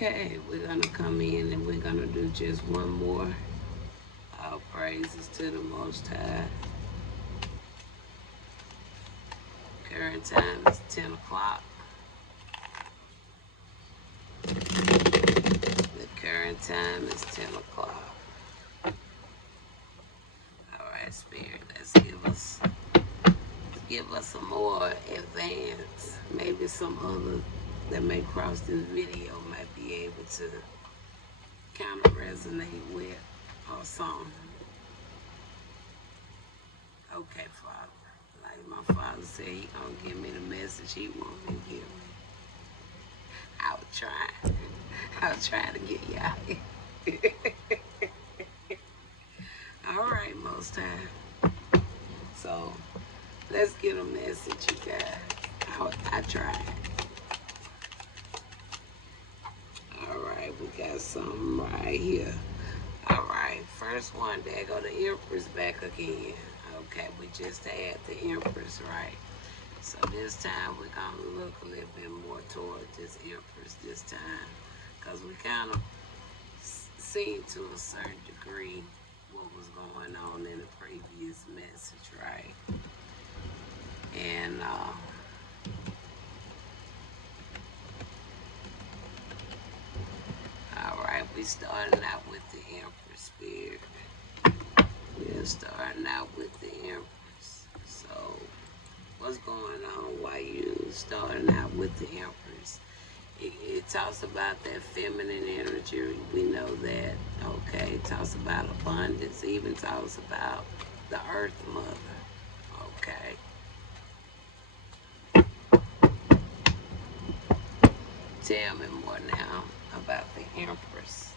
Okay, we're gonna come in and we're gonna do just one more. All praises to the Most High. Current time is 10 o'clock. The current time is 10 o'clock. All right, Spirit, let's give us some more advance. Maybe some other that may cross this video might be able to kind of resonate with or something. Okay, Father. Like my father said, he gonna give me the message he want me to give me. I was trying. I was trying to get y'all. All right, Most High. So let's get a message, you guys. I tried. All right, we got something right here. All right, first one. There go the Empress back again. Okay, we just had the Empress, right? So this time we're gonna look a little bit more toward this Empress this time, because we kind of seen to a certain degree what was going on in the previous message, right? And all right, we starting out with the Empress Spirit. We're starting out with the Empress. So what's going on while you starting out with the Empress? It talks about that feminine energy. We know that. Okay, it talks about abundance. It even talks about the Earth Mother. Okay. Tell me more now about the Empress.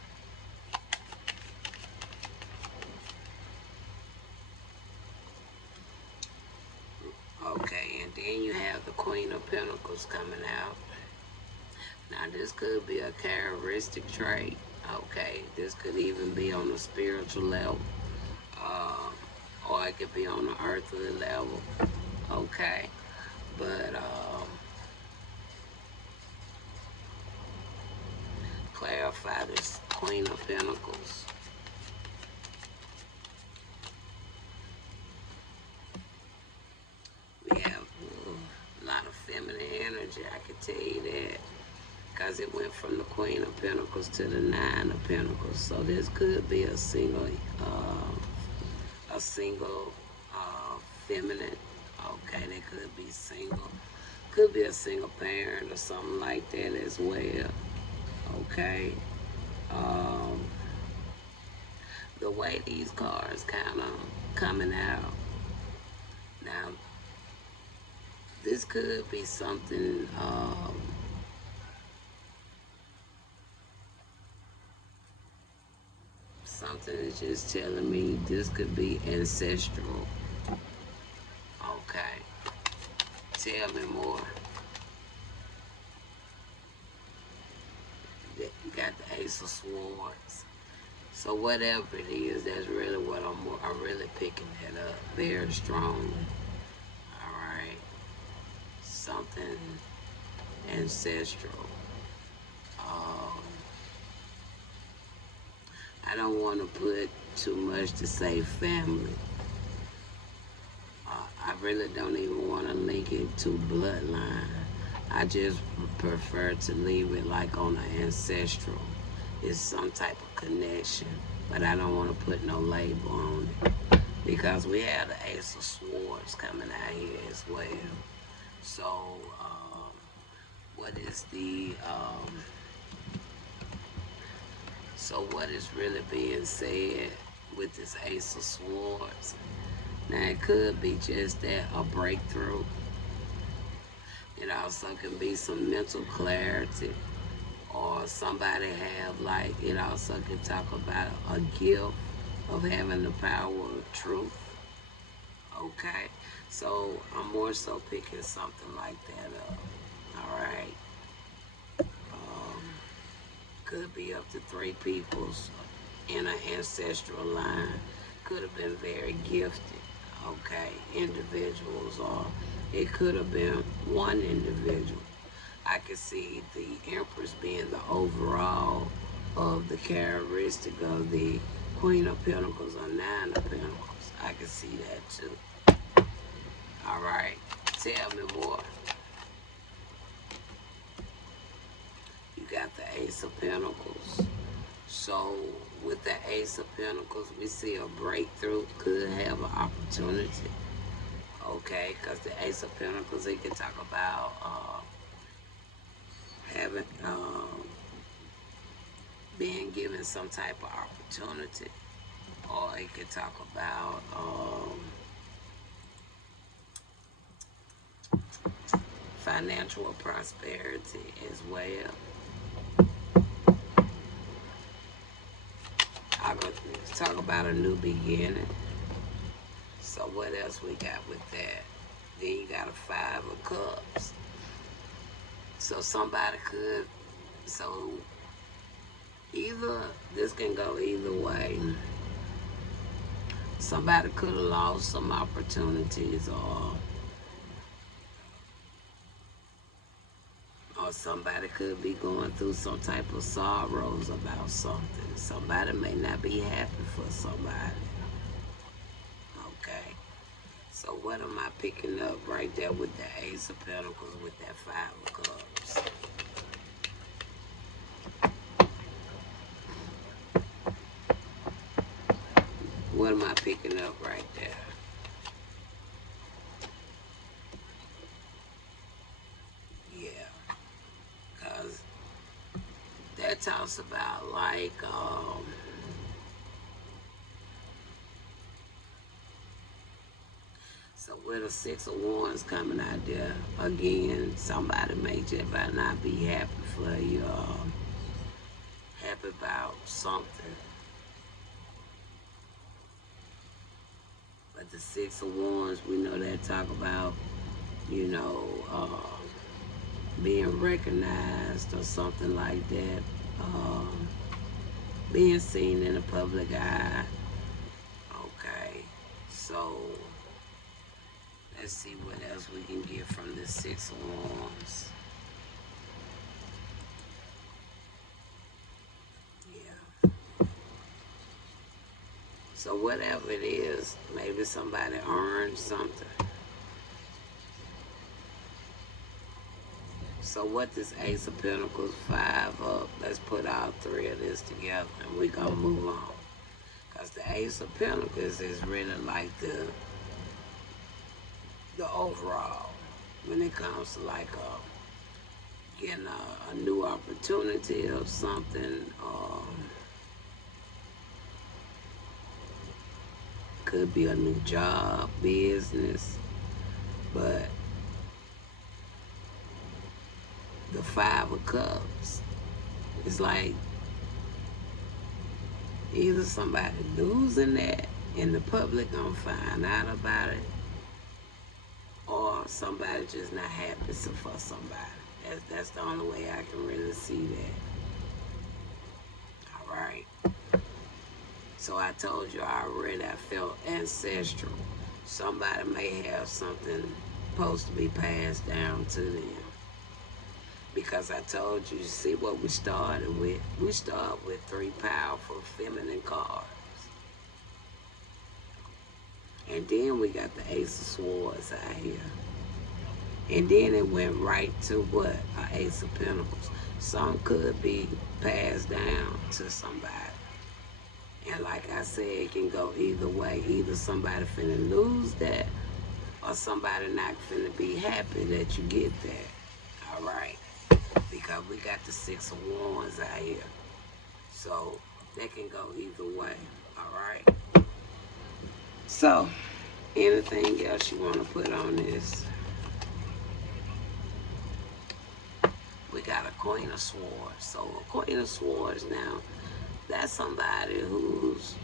Okay, and then you have the Queen of Pentacles coming out. Now, this could be a characteristic trait. Okay, this could even be on a spiritual level, or it could be on an earthly level. Okay, but clarify this Queen of Pentacles. We have a lot of feminine energy, I can tell you that. Because it went from the Queen of Pentacles to the Nine of Pentacles. So this could be a single feminine. Okay, they could be single. Could be a single parent or something like that as well. Okay. The way these cards kind of coming out. Now, this could be something something is just telling me this could be ancestral. Okay. Tell me more. You got the Ace of Swords. So whatever it is, that's really what I'm really picking that up very strongly. All right. Something ancestral. Um, I don't want to put too much to say family. I really don't even want to link it to bloodline. I just prefer to leave it like on an ancestral. It's some type of connection, but I don't want to put no label on it because we have the Ace of Swords coming out here as well. So, what is the so what is really being said with this Ace of Swords? Now it could be just that a breakthrough. It also can be some mental clarity, or somebody have like, it also can talk about a gift of having the power of truth. Okay, so I'm more so picking something like that up. All right. Could be up to 3 peoples in an ancestral line. Could have been very gifted. Okay, individuals, or it could have been one individual. I can see the Empress being the overall of the characteristic of the Queen of Pentacles or Nine of Pentacles. I can see that too. All right, tell me more. You got the Ace of Pentacles. So with the Ace of Pentacles, we see a breakthrough could have an opportunity. Okay, because the Ace of Pentacles, it can talk about having being given some type of opportunity, or it could talk about financial prosperity as well. I'm going to talk about a new beginning. So what else we got with that? Then you got a Five of Cups. So somebody could, so either, this can go either way. Somebody could have lost some opportunities, or somebody could be going through some type of sorrows about something. Somebody may not be happy for somebody. Okay. So what am I picking up right there with the Ace of Pentacles with that Five of Cups? What am I picking up right there? Yeah. Because that talks about like, so with the Six of Wands coming out there, again, somebody may just not be happy for you, happy about something. But the Six of Wands, we know that talk about, you know, being recognized or something like that, being seen in the public eye. Okay, so let's see what else we can get from this Six of Wands. Yeah. So whatever it is, maybe somebody earned something. So what this Ace of Pentacles, Five up, let's put all three of this together and we're going to move on. Because the Ace of Pentacles is really like the overall when it comes to like getting a new opportunity of something. Could be a new job, business, but the Five of Cups is like either somebody losing that and the public gonna find out about it, or somebody just not happy for somebody. That's the only way I can really see that. All right. So I told you already, I felt ancestral. Somebody may have something supposed to be passed down to them. Because I told you, see what we started with? We started with three powerful feminine cards. And then we got the Ace of Swords out here. And then it went right to what? An Ace of Pentacles. Some could be passed down to somebody. And like I said, it can go either way. Either somebody finna lose that, or somebody not finna be happy that you get that. All right? Because we got the Six of Wands out here. So that can go either way. All right? So, anything else you want to put on this? We got a Queen of Swords. So a Queen of Swords now, that's somebody who's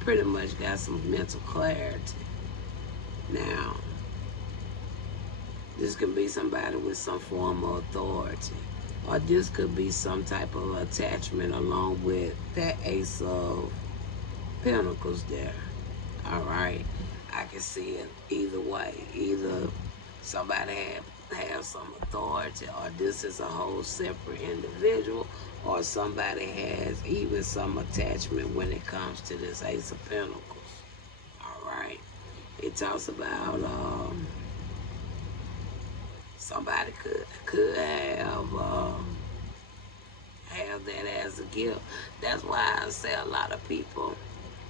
pretty much got some mental clarity. Now, this could be somebody with some form of authority, or this could be some type of attachment along with that Ace of Pentacles there. All right, I can see it either way. Either somebody had have some authority, or this is a whole separate individual, or somebody has even some attachment when it comes to this Ace of Pentacles. All right. It talks about somebody could have that as a gift. That's why I say a lot of people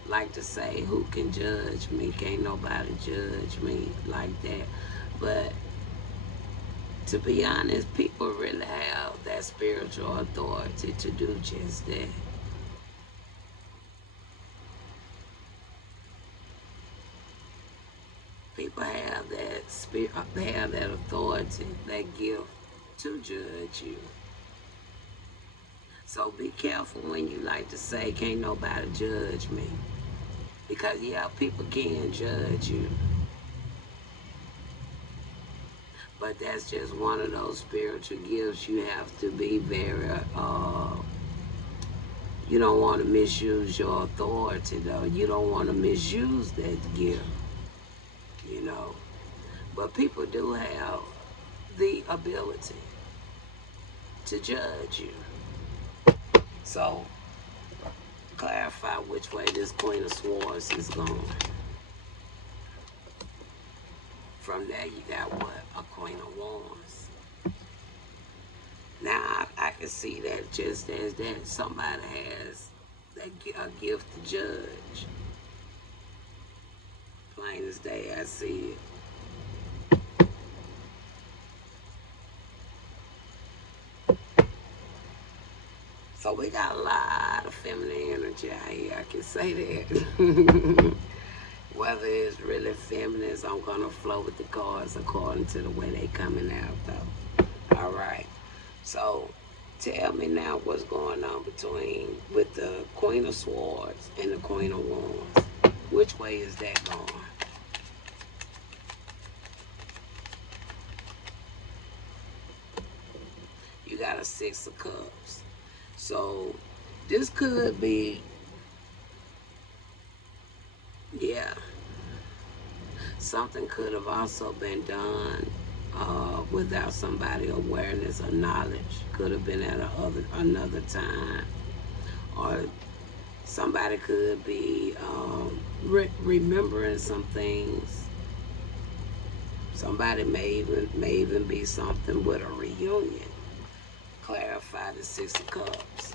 like to say, who can judge me? Can't nobody judge me like that. But to be honest, people really have that spiritual authority to do just that. People have that spirit, they have that authority, that gift to judge you. So be careful when you like to say, can't nobody judge me. Because yeah, people can judge you. But that's just one of those spiritual gifts. You have to be very, you don't want to misuse your authority though. You don't want to misuse that gift, you know. But people do have the ability to judge you. So clarify which way this Queen of Swords is going. From there you got what? A Queen of Wands. Now I can see that just as that somebody has a gift to judge. Plain as day, I see it. So we got a lot of feminine energy out here, I can say that. Whether it's really feminine, I'm going to flow with the cards according to the way they coming out, though. All right. So tell me now what's going on with the Queen of Swords and the Queen of Wands. Which way is that going? You got a Six of Cups. So this could be, yeah, something could have also been done without somebody awareness or knowledge. Could have been at another time, or somebody could be remembering some things. Somebody may even be something with a reunion. Clarify the Six of Cups.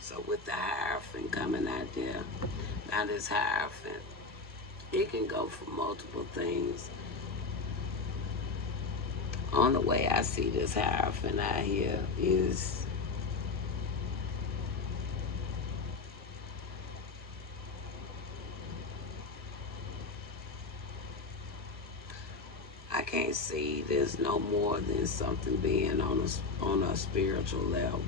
So with the Hierophant coming out there, now this Hierophant, it can go for multiple things. On the way I see this Hierophant out here is I can't see this no more than something being on a spiritual level.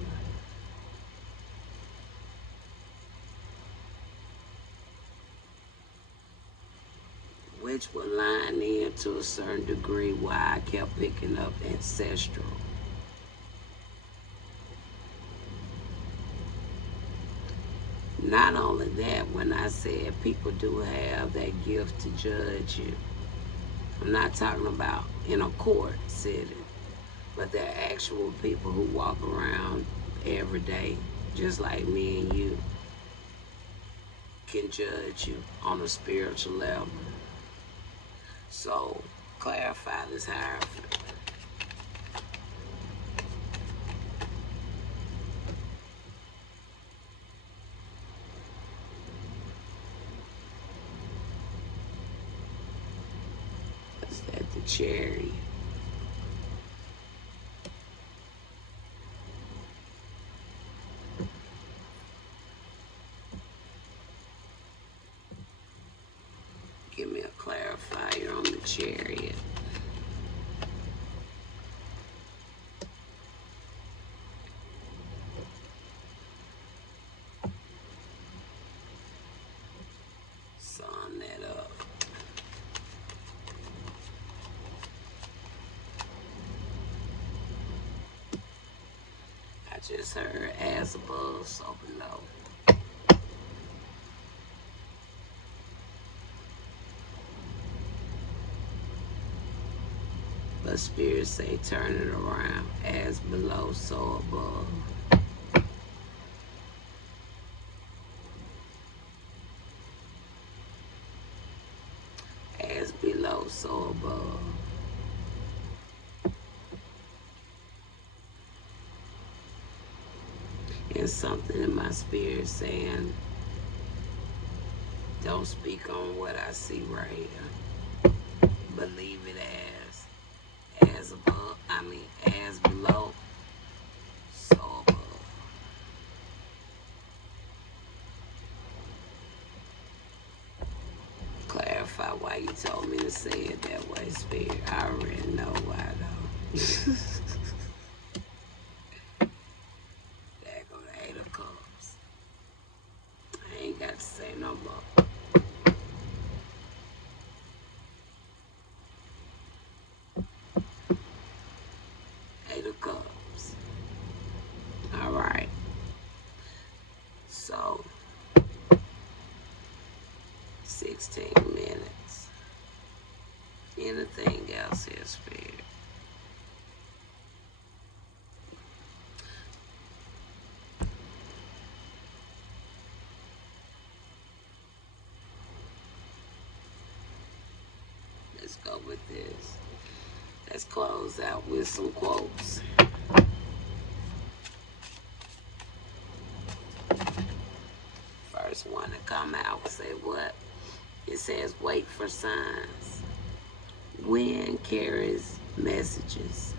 Which would line in to a certain degree why I kept picking up ancestral. Not only that, when I said people do have that gift to judge you, I'm not talking about in a court setting, but they're actual people who walk around every day, just like me and you, can judge you on a spiritual level. So clarify this Hierophant. Is that the Chariot? Give me a clarifier on the Chariot. Sum that up. I just heard as above, so below. But Spirit say turn it around. As below, so above. As below, so above. And something in my spirit saying, don't speak on what I see right here. But leave it as above, as below, so above. Clarify why you told me to say it that way, Spirit. I already know why though. There go the 8 of Cups. I ain't got to say no more. Eight of Cups. All right. So, 16 minutes. Anything else here, Spirit? Let's go with this. Let's close out with some quotes. First one to come out say what? It says, wait for signs. Wind carries messages.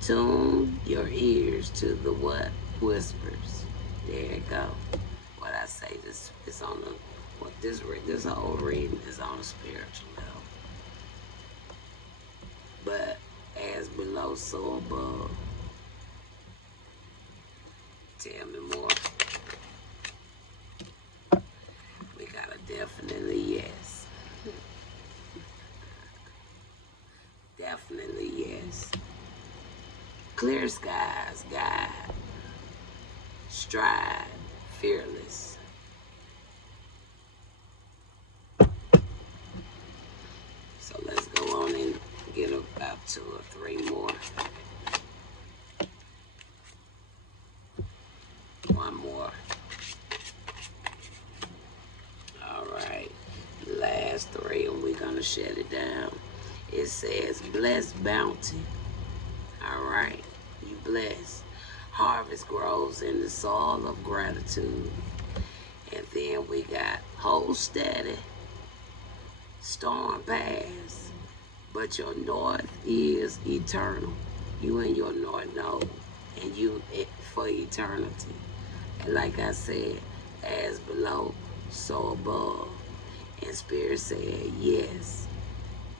Tune your ears to the what? Whispers. There you go. What I say, this is on the, what this whole reading is on a spiritual level. But as below, so above. Tell me more. We got a definitely yes. Definitely yes. Clear skies, guide. Stride, fearless. So let's go on and get about 2 or 3 more. One more. All right. Last 3 and we're going to shut it down. It says, blessed bounty. All right. You blessed. Harvest grows in the soil of gratitude. And then we got hold steady. Storm pass. But your north is eternal. You and your north node. And you for eternity. And like I said, as below, so above. And Spirit said, yes.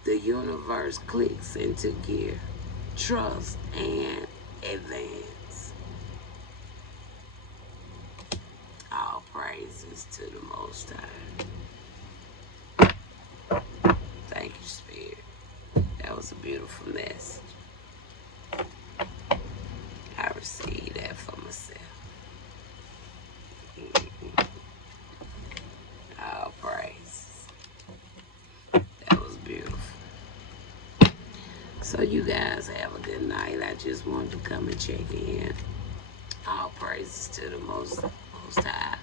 The universe clicks into gear. Trust and advance. All praises to the Most High. Thank you, Spirit. That was a beautiful message. I received that for myself. All praises. That was beautiful. So you guys have a good night. I just wanted to come and check in. All praises to the Most High.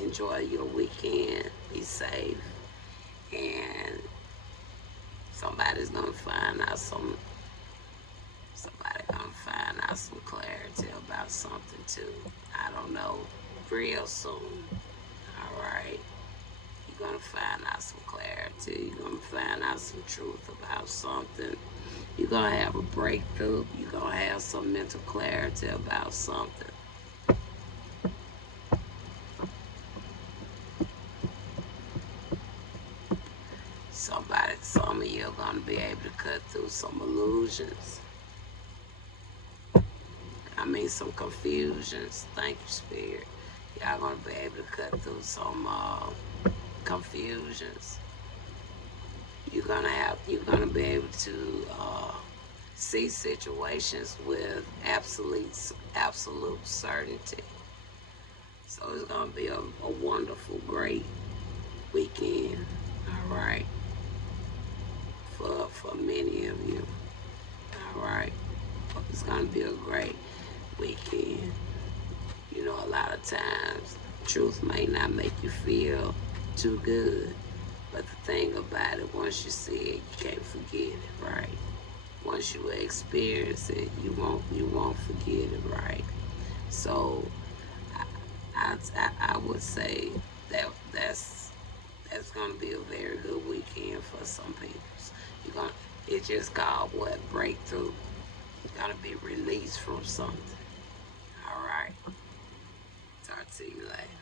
Enjoy your weekend. Be safe. And somebody's gonna find out some clarity about something too. I don't know. Real soon. Alright. You're gonna find out some clarity. You're gonna find out some truth about something. You're gonna have a breakthrough. You're gonna have some mental clarity about something. Some of you are gonna be able to cut through some illusions. Some confusions. Thank you, Spirit. Y'all gonna be able to cut through some confusions. You're gonna be able to see situations with absolute certainty. So it's gonna be a wonderful, great weekend. All right. for many of you. All right. It's gonna be a great weekend. You know, a lot of times, truth may not make you feel too good, but the thing about it, once you see it, you can't forget it, right? Once you experience it, you won't forget it, right? So, I would say that that's gonna be a very good weekend for some people. You're gonna It's just called what, breakthrough. You're gonna be released from something. All right. Talk to you later.